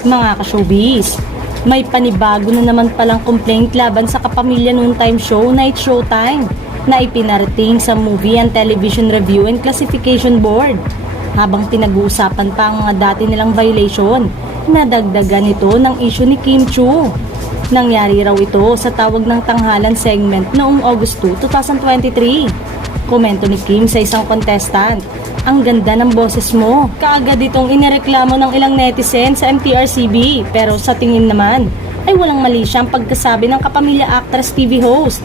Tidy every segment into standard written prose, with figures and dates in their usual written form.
Mga ka-showbiz, may panibago na naman palang complaint laban sa kapamilya noontime show Night Showtime na ipinarating sa Movie and Television Review and Classification Board. Habang pinag-uusapan pa ang mga dati nilang violation, nadagdagan ito ng issue ni Kim Chiu. Nangyari raw ito sa tawag ng tanghalan segment noong August 2, 2023. Komento ni Kim sa isang contestant, "Ang ganda ng boses mo." Kaagad itong inireklamo ng ilang netizen sa MTRCB, pero sa tingin naman ay walang mali siyang pagkasabi ng kapamilya actress TV host.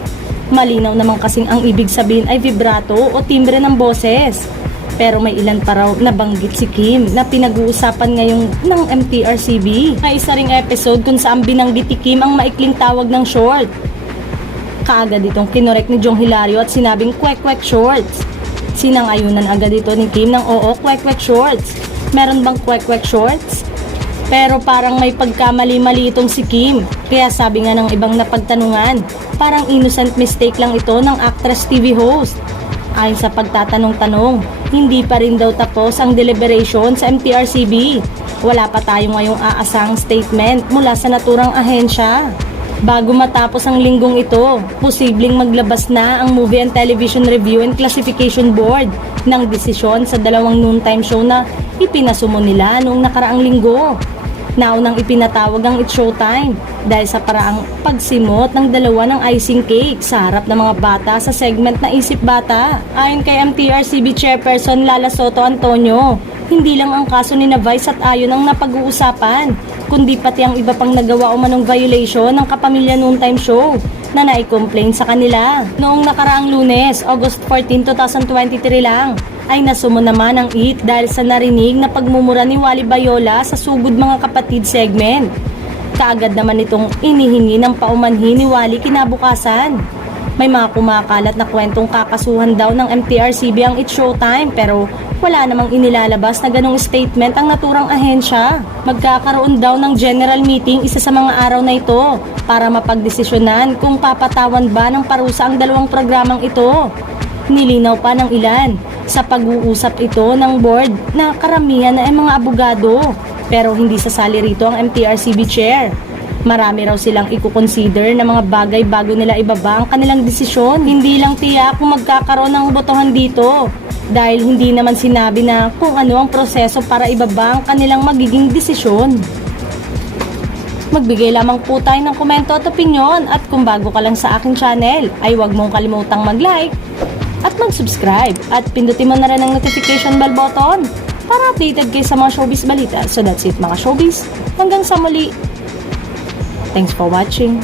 Malinaw naman kasing ang ibig sabihin ay vibrato o timbre ng boses. Pero may ilan pa raw nabanggit si Kim na pinag-uusapan ngayong ng MTRCB. May isa ring episode kung saan binanggit ni Kim ang maikling tawag ng short. Kaagad itong kinorek ni Jong Hilario at sinabing kwek-kwek shorts. Sinang-ayunan agad ito ni Kim ng oo, kwek-kwek shorts. Meron bang kwek-kwek shorts? Pero parang may pagkamali-mali itong si Kim. Kaya sabi nga ng ibang napagtanungan, parang innocent mistake lang ito ng actress TV host. Ayon sa pagtatanong-tanong, hindi pa rin daw tapos ang deliberation sa MTRCB. Wala pa tayo ngayong aasahang statement mula sa naturang ahensya. Bago matapos ang linggong ito, posibleng maglabas na ang Movie and Television Review and Classification Board ng desisyon sa dalawang noontime show na ipinasumo nila noong nakaraang linggo. Naunang ipinatawag ang It's Showtime dahil sa paraang pagsimot ng dalawa ng icing cake sa harap ng mga bata sa segment na Isip Bata. Ayon kay MTRCB Chairperson Lala Soto Antonio, hindi lang ang kaso ni Vice at Ayon ang napag-uusapan, kundi pati ang iba pang nagawa o manong violation ng kapamilya noontime show na nai-complain sa kanila. Noong nakaraang Lunes, August 14, 2023 lang, ay nasumo naman ang IT dahil sa narinig na pagmumura ni Wally Bayola sa Sugod Mga Kapatid segment. Kaagad naman itong inihingi ng paumanhin ni Wally kinabukasan. May mga kumakalat na kwentong kakasuhan daw ng MTRCB ang It's Showtime pero wala namang inilalabas na ganong statement ang naturang ahensya. Magkakaroon daw ng general meeting isa sa mga araw na ito para mapagdesisyonan kung papatawan ba ng parusa ang dalawang programang ito. Nilinaw pa ng ilan sa pag-uusap ito ng board na karamihan na ay mga abogado pero hindi sasali rito ang MTRCB chair. Marami raw silang i-consider na mga bagay bago nila ibaba ang kanilang desisyon. Hindi lang tiyak kung magkakaroon ng botohan dito dahil hindi naman sinabi na kung ano ang proseso para ibaba ang kanilang magiging desisyon. Magbigay lamang po tayo ng komento at opinyon at kung bago ka lang sa aking channel ay huwag mong kalimutang mag-like at mag-subscribe at pindutin mo na rin ang notification bell button para updated kayo sa mga showbiz balita. So that's it mga showbiz. Hanggang sa muli. Thanks for watching.